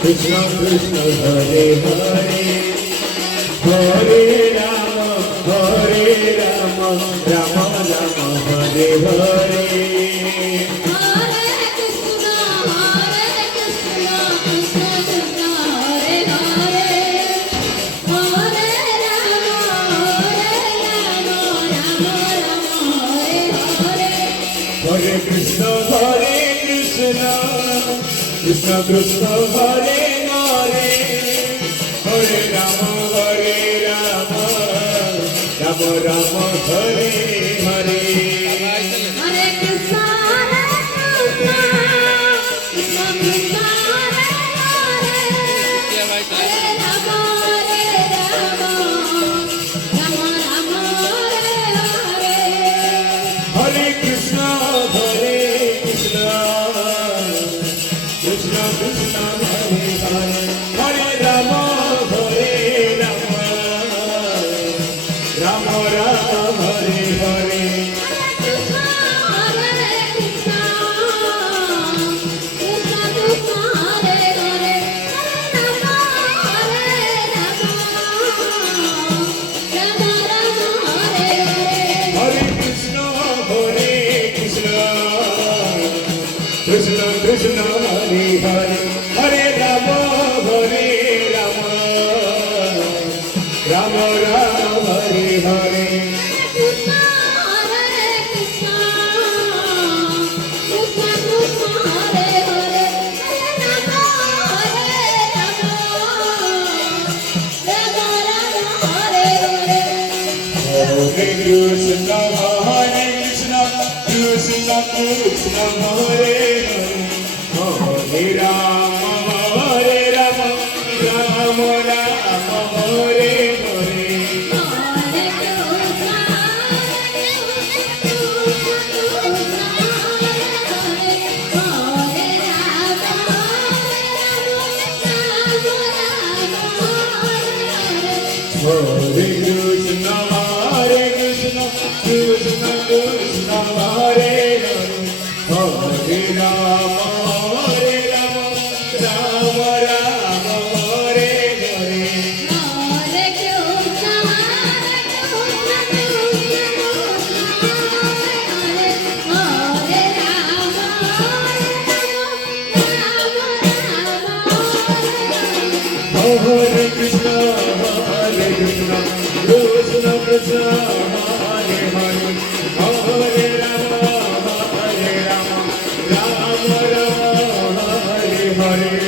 Krishna Krishna Hare Hare Hare Rama Rama Rama Hare Hare Hare Krishna Krishna Krishna Hare Hare Hare Rama Rama Rama Hare Hare Hare Krishna Krishna Krishna Hare Hare Hare Rama Rama Rama Hare Hare Hare Krishna Krishna Krishna Hare Hare Hare Rama Rama Rama Hare Hare Hare Krishna Krishna Krishna Hare Hare Hare Rama Rama Rama Hare Hare Hare Krishna Krishna Krishna Hare Hare Hare Rama Rama Rama Hare Hare Hare Krishna Krishna Krishna Hare Hare Hare Rama Rama Rama Hare Hare Hare Krishna Krishna Krishna Hare Hare Hare Rama Rama Rama Hare Hare